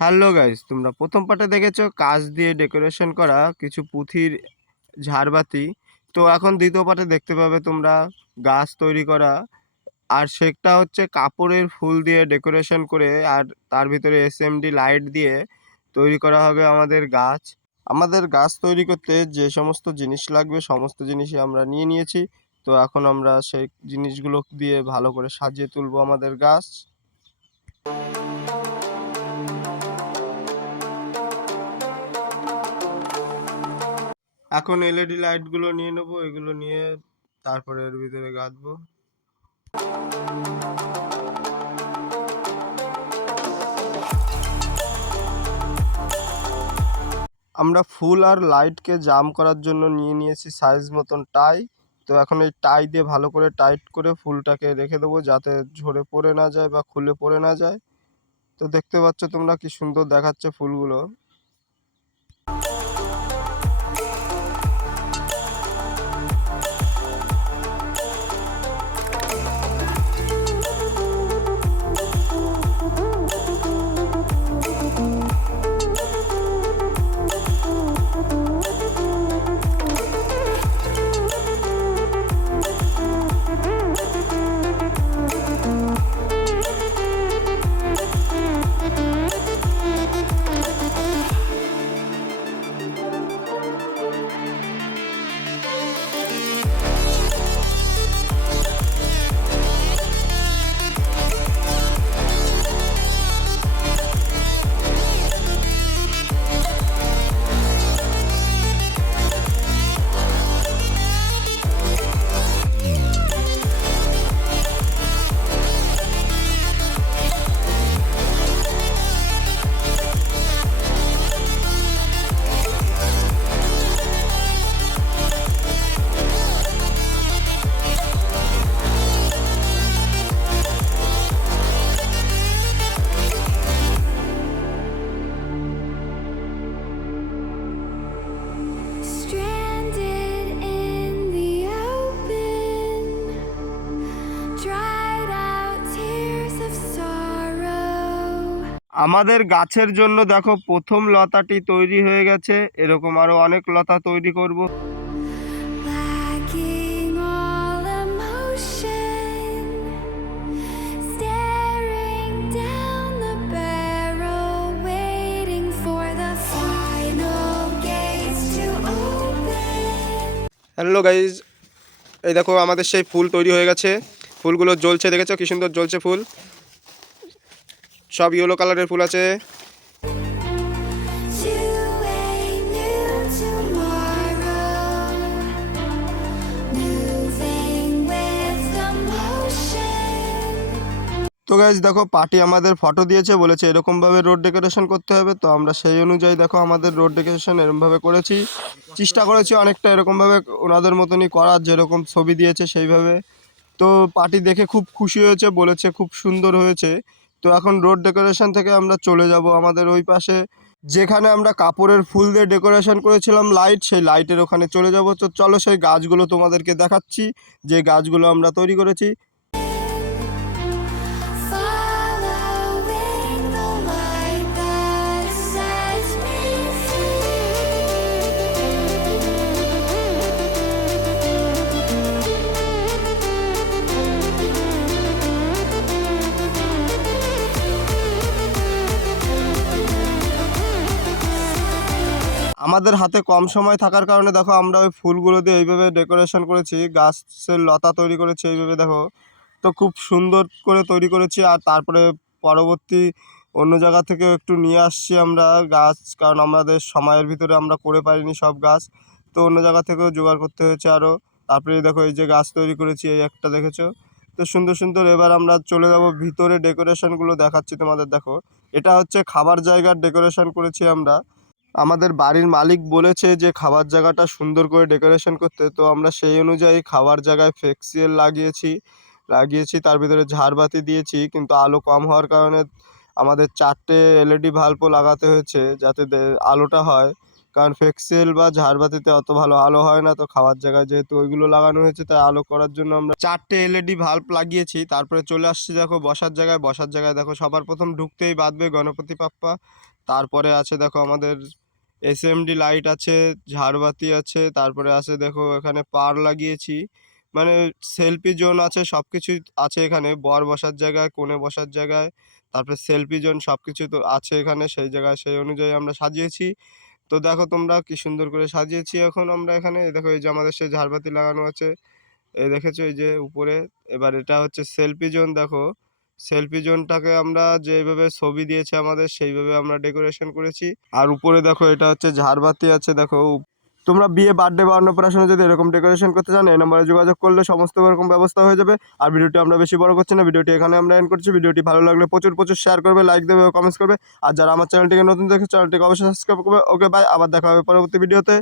Hello guys, তোমরা প্রথম পার্টে দেখেছো কাঁচ দিয়ে ডেকোরেশন করা কিছু পুঁথির ঝাড়বাতি। তো এখন দ্বিতীয় পার্টে দেখতে পাবে তোমরা গাছ তৈরি করা, আর সেটা হচ্ছে কাপড়ের ফুল দিয়ে ডেকোরেশন করে, আর তার ভিতরে এসএমডি লাইট দিয়ে তৈরি করা হবে আমাদের গাছ। আমাদের গাছ তৈরি করতে যে সমস্ত জিনিস লাগবে সমস্ত জিনিসই আমরা নিয়ে নিয়েছি। তো এখন আমরা সেই জিনিসগুলো দিয়ে ভালো করে সাজিয়ে তুলবো আমাদের গাছ। এখন এলইডি লাইটগুলো নিয়ে নেবো, এগুলো নিয়ে তারপরে এর ভিতরে গাঁথবো। আমরা ফুল আর লাইটকে জাম করার জন্য নিয়ে নিয়েছি সাইজ মতন টাই। তো এখন এই টাই দিয়ে ভালো করে টাইট করে ফুলটাকে রেখে দেবো যাতে ঝরে পড়ে না যায় বা খুলে পড়ে না যায়। তো দেখতে পাচ্ছ তোমরা কি সুন্দর দেখাচ্ছে ফুলগুলো। Stranded in the open, dried out tears of sorrow. আমাদের গাছের জন্য দেখো প্রথম লতাটি তৈরি হয়ে গেছে, এরকম আরো অনেক লতা তৈরি করব। Lacking all emotion, staring down the barrel, waiting for the final gates to open. Hello guys, এই দেখো আমাদের সেই ফুল তৈরি হয়ে গেছে। ফুলগুলো জ্বলছে, দেখেছো কি সুন্দর জ্বলছে ফুল। সব ইয়েলো কালারের ফুল আছে। To a new tomorrow, moving with the motion. তো গাইজ দেখো পার্টি আমাদের ফটো দিয়েছে, বলেছে এরকমভাবে রোড ডেকোরেশন করতে হবে। তো আমরা সেই অনুযায়ী দেখো আমাদের রোড ডেকোরেশন এরকমভাবে করেছি, চেষ্টা করেছি অনেকটা এরকমভাবে ওনাদের মতনই করার, যেরকম ছবি দিয়েছে সেইভাবে। তো পার্টি দেখে খুব খুশি হয়েছে, বলেছে খুব সুন্দর হয়েছে। তো এখন রোড ডেকোরেশন থেকে আমরা চলে যাব আমাদের ওই পাশে, যেখানে আমরা কাপড়ের ফুল দিয়ে ডেকোরেশন করেছিলাম লাইট, সেই লাইটের ওখানে চলে যাব। তো চলো সেই গাছগুলো তোমাদেরকে দেখাচ্ছি, যে গাছগুলো আমরা তৈরি করেছি। Following the light that sets me আমাদের হাতে কম সময় থাকার কারণে দেখো আমরা ওই ফুলগুলো দিয়ে এইভাবে ডেকোরেশন করেছি, গাছের লতা তৈরি করেছি এইভাবে দেখো। তো খুব সুন্দর করে তৈরি করেছি, আর তারপরে পরবর্তী অন্য জায়গা থেকেও একটু নিয়ে আসছি আমরা গাছ, কারণ আমাদের সময়ের ভিতরে আমরা করে পারিনি সব গাছ। তো অন্য জায়গা থেকেও জোগাড় করতে হয়েছে আরও। তারপরে দেখো এই যে গাছ তৈরি করেছি, এই একটা দেখেছো। তো সুন্দর সুন্দর। এবার আমরা চলে যাব ভিতরে, ডেকোরেশনগুলো দেখাচ্ছি তোমাদের। দেখো এটা হচ্ছে খাবার জায়গার ডেকোরেশন করেছি আমরা। আমাদের বাড়ির মালিক বলেছে যে খাবার জায়গাটা সুন্দর করে ডেকোরেশন করতে। তো আমরা সেই অনুযায়ী খাবার জায়গায় ফ্লেক্সিয়েল লাগিয়েছি তার ভিতরে ঝাড়বাতি দিয়েছি, কিন্তু আলো কম হওয়ার কারণে আমাদের 4টে এলইডি বাল্বও লাগাতে হয়েছে যাতে আলোটা হয়। কারণ ফেক্সেল বা ঝাড়বাতিতে অত ভালো আলো হয় না, তো খাওয়ার জায়গায় যেহেতু ওইগুলো লাগানো হয়েছে তাই আলো করার জন্য আমরা 4টে এলইডি ভাল্ব লাগিয়েছি। তারপরে চলে আসছি দেখো বসার জায়গায়। বসার জায়গায় দেখো সবার প্রথম ঢুকতেই বাঁধবে গণপতি বাপ্পা, তারপরে আছে দেখো আমাদের এসএমডি লাইট আছে, ঝাড়বাতি আছে, তারপরে আছে দেখো এখানে পার লাগিয়েছি, মানে সেলফি জোন আছে, সব কিছুই আছে এখানে। বর বসার জায়গায়, কনে বসার জায়গায়, তারপরে সেলফি জোন সব কিছু তো আছে এখানে, সেই জায়গায় সেই অনুযায়ী আমরা সাজিয়েছি। তো দেখো তোমরা কি সুন্দর করে সাজিয়েছি এখন আমরা এখানে। এই দেখো এই যে আমাদের সেই ঝাড়বাতি লাগানো আছে, এই দেখেছো এই যে উপরে। এবার এটা হচ্ছে সেলফি জোন। দেখো সেলফি জোনটাকে আমরা যেভাবে ছবি দিয়েছে আমাদের সেইভাবে আমরা ডেকোরেশন করেছি। আর উপরে দেখো এটা হচ্ছে ঝাড়বাতি আছে দেখো। তোমরা বিয়ে, বার্থডে বা অন্নপ্রাশনে যদি এরকম ডেকোরেশন করতে চান এই নম্বরে যোগাযোগ করলে সমস্ত এরকম ব্যবস্থা হয়ে যাবে। আর ভিডিওটি আমরা বেশি বড় করছি না, ভিডিওটি এখানে আমরা এন্ড করছি। ভিডিওটি ভালো লাগলে প্রচুর প্রচুর শেয়ার করবে, লাইক দেবে, কমেন্টস করবে। আর যারা আমার চ্যানেলটিকে নতুন দেখে চ্যানেলটিকে অবশ্যই সাবস্ক্রাইব করবে। ওকে বাই, আবার দেখা হবে পরবর্তী ভিডিওতে।